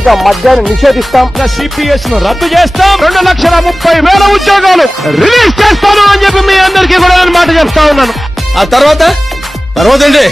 పూర్తిగా మద్యాన్ని నిషేధిస్తాం. సిపిఎస్ ను రద్దు చేస్తాం. 2,30,000 ఉద్యోగాలు రిలీజ్ చేస్తాను అని చెప్పి మీ అందరికీ కూడా నేను మాట చెప్తా ఉన్నాను. ఆ తర్వాత ఏంటి?